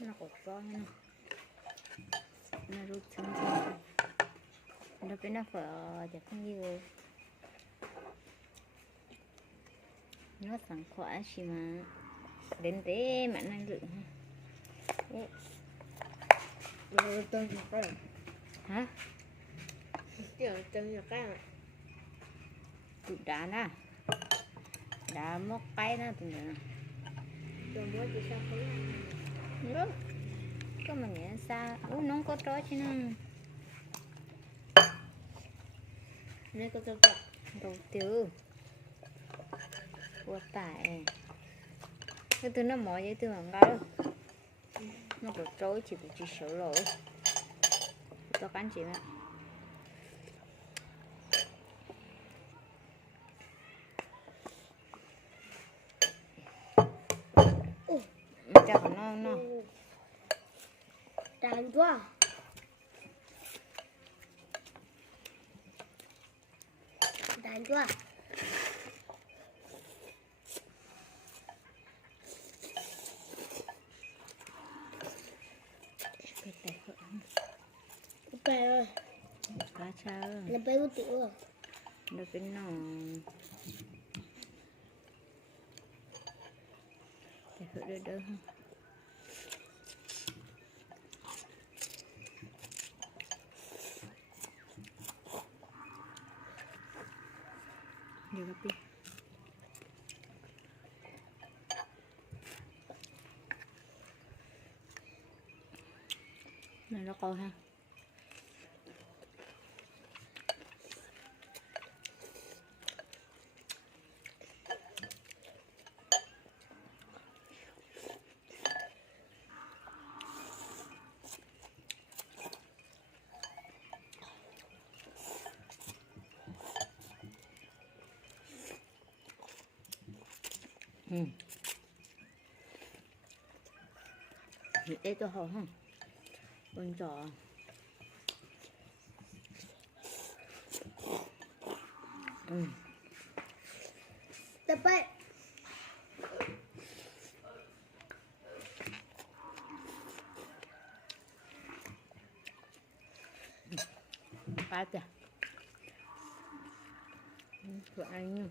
nó có to nha nó rút xuống nó phải nó phở chắc không như nó sẵn khỏe xí mà đến thế mà năng lượng rồi tôi được cái hả kiểu tôi được cái này tụi đã móc cái nó tụi nó tôi muốn đi sao không nước có mà nhẹ xa nó có trói chứ nó đây có tôi đầu tiêu của tải cái từ nó mỏi vậy từ bằng cái nó có trói chỉ sợ rồi cho cắn chị ạ chắc nó đàn quá đàn quá cái tài khoản ok rồi cá cha là bé của tiểu rồi nó bên nó tài khoản đỡ đỡ hơn nhiều gặp đi này nó coi ha để cho họ ha con chó tập ấy cá chả vợ anh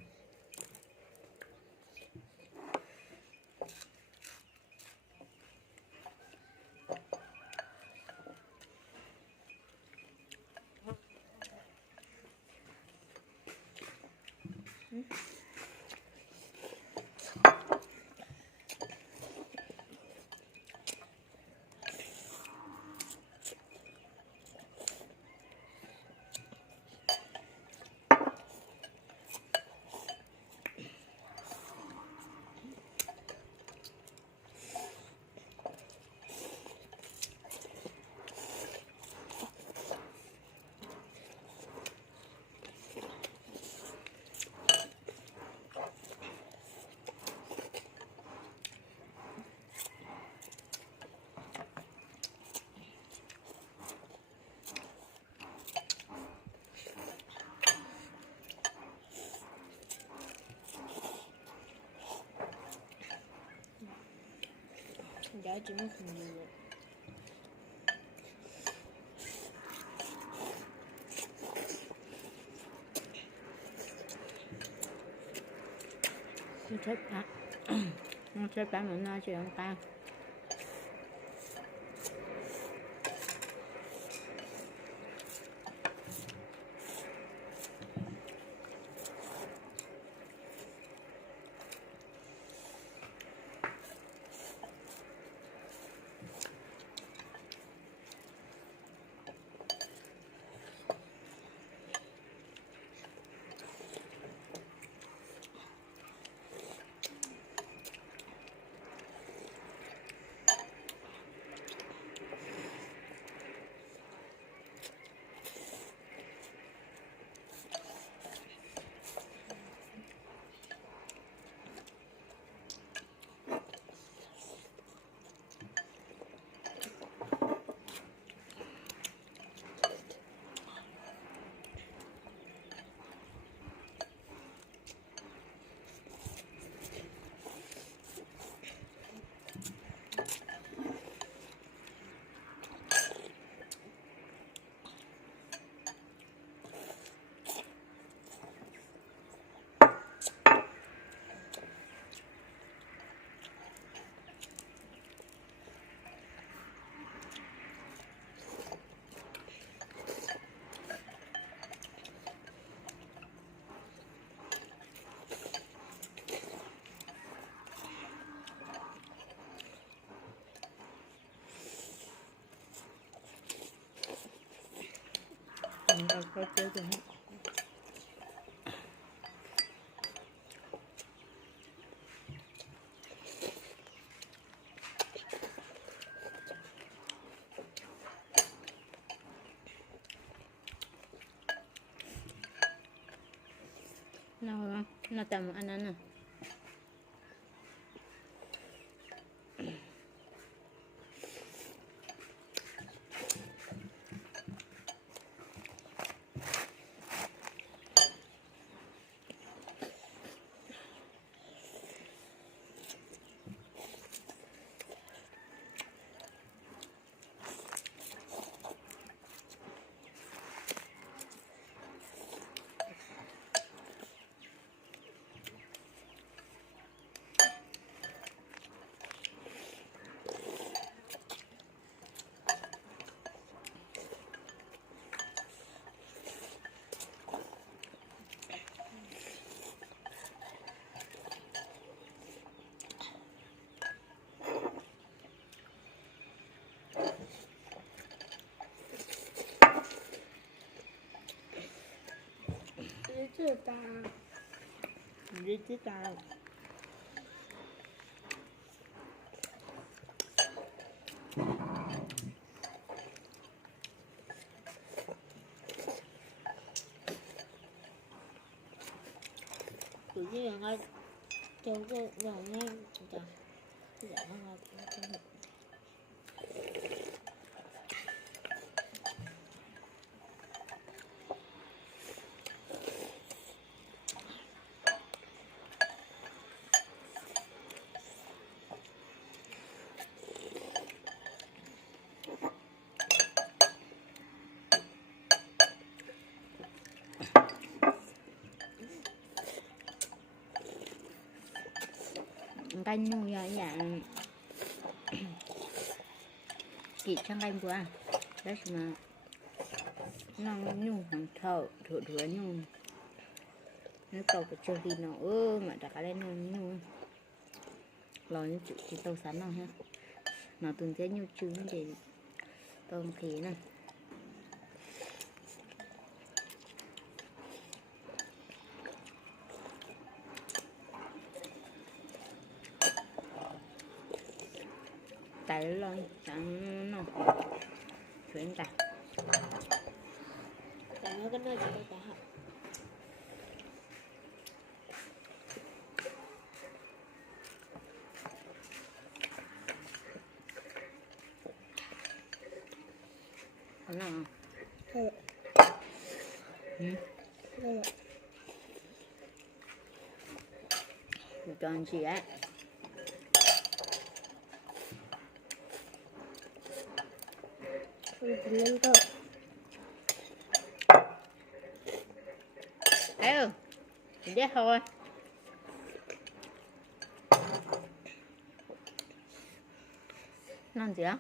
đã chỉ một phần nó xếp cá mình nói chuyện ta Mình đâu có chơi được hết. Nó tầm ăn nè. Rất ta. Đi chứ tao. Tự nhiên là ngay trong cái vào ngay chả dạ nó ngay trong cái Canh nhung như vậy chị trong canh bữa ăn đấy mà nó nhung hàng thợ thợ thửa nhung nó tàu phải chơi đi nó mà đặt cái lên nó nhung lò như chị tàu sắn nào ha nó từng thế nhiều trứng để tôm khí này tại lo chẳng nó chuyển cả tại nó cái nơi chỉ có cả học nó thôi thôi cho anh chị á không lên cơ thấy không chết thôi non gì á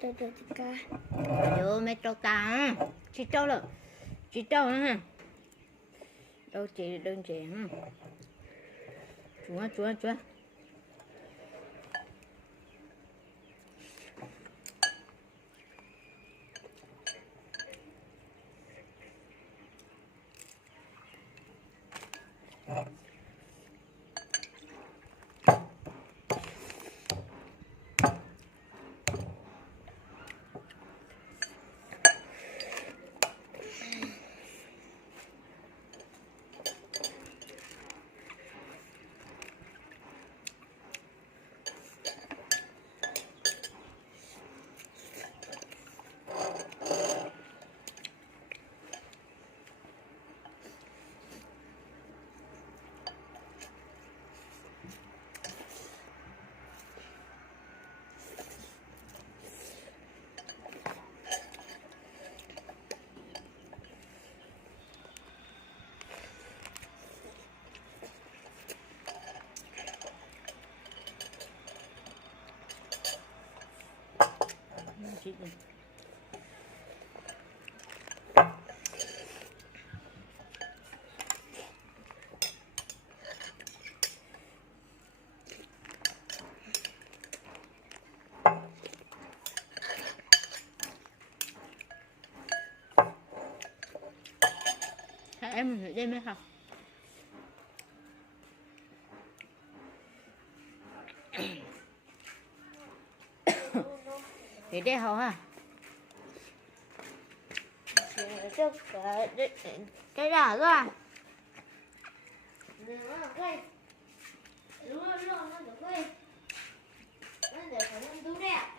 tôi được ca vô mấy trâu ta chị trâu rồi chị trâu ha đâu chị đơn chị ha chúa xịt đi. Em mình đem mấy học để đây hầu ha. Cái đỏ rồi à? Đúng rồi, nó được quên. Nó để phải lên túi đây ạ.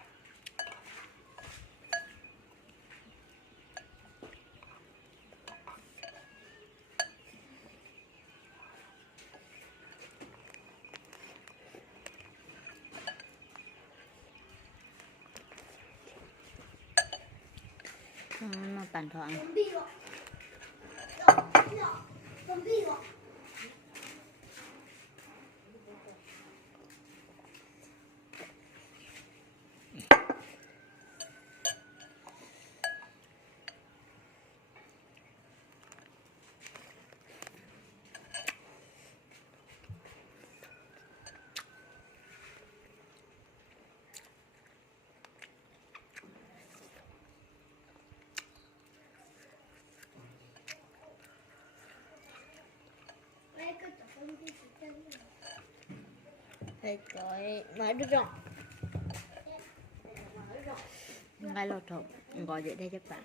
Nó tàn thoảng. Thầy gọi mở được rồi. Ngay lột thộp gọi vậy đây cho bạn.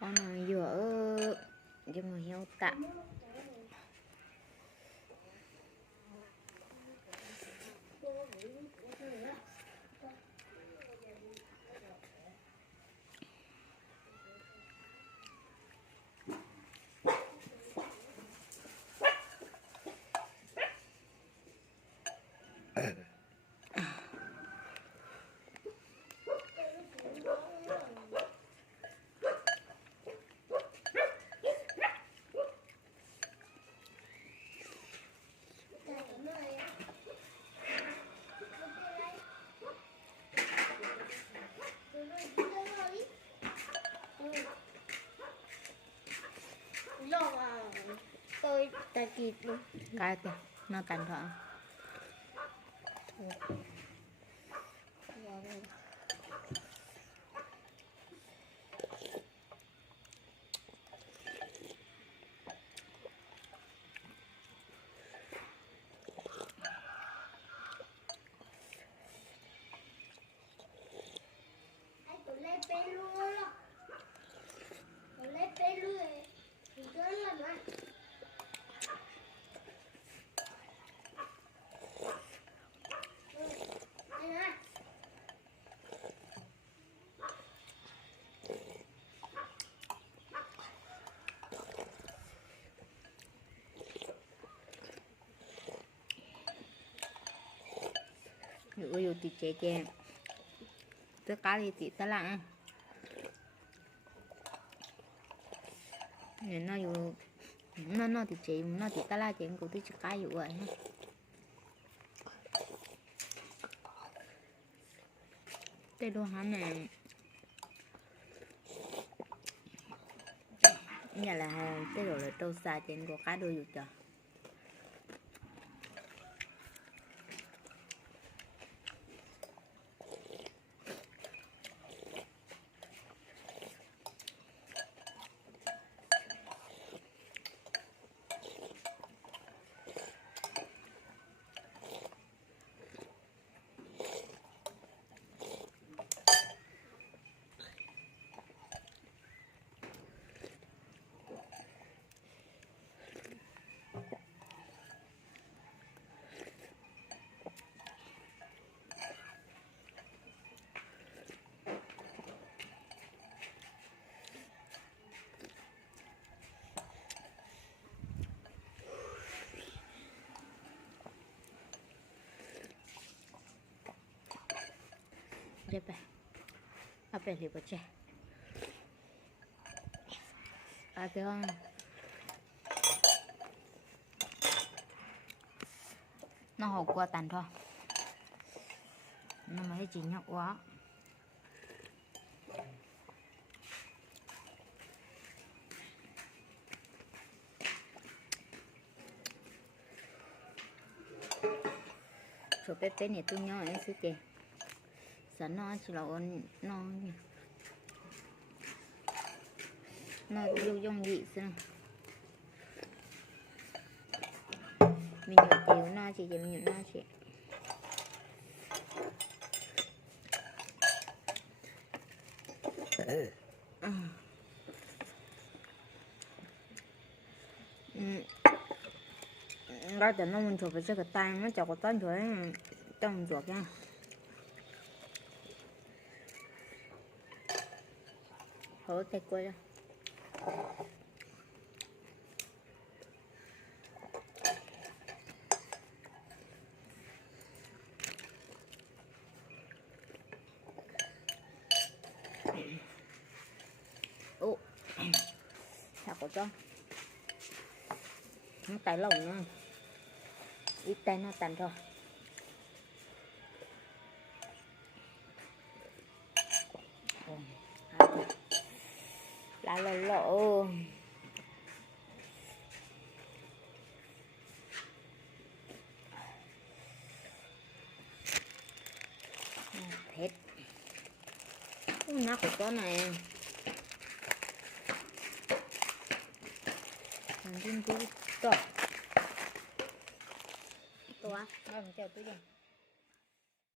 Con này vừa cho người heo tạm. Tôi ta kịp luôn. Cái kìa, nó tàn thoảng. Ui thì chế chè tất cả thì tí ta lặng nó dù nó thì chế nó thì ta la chế cũng tí chứ cái dụ vậy đây đồ hả này nhà là cái đồ là tô xa trên của cá đôi dụ chờ Jepe, apa yang dibaca? Ada nó hộp qua tàn thôi nó mới chỉ nhóc quá số bé bé này tôi nhỏ ấy xí kì sẵn nó chỉ là nó vô dòng dị xem mình nhổ chiều nó chỉ mình nhổ nó chị đó từ nó mình chụp về cái tay nó chọc cái tay thôi trong ruột nha hổ tay quay ra ô sao có cho nó tay lồng nữa ít tay nó tàn thôi lá lộ thịt nó của có này mình tin cứ to to á, nó làm cho tôi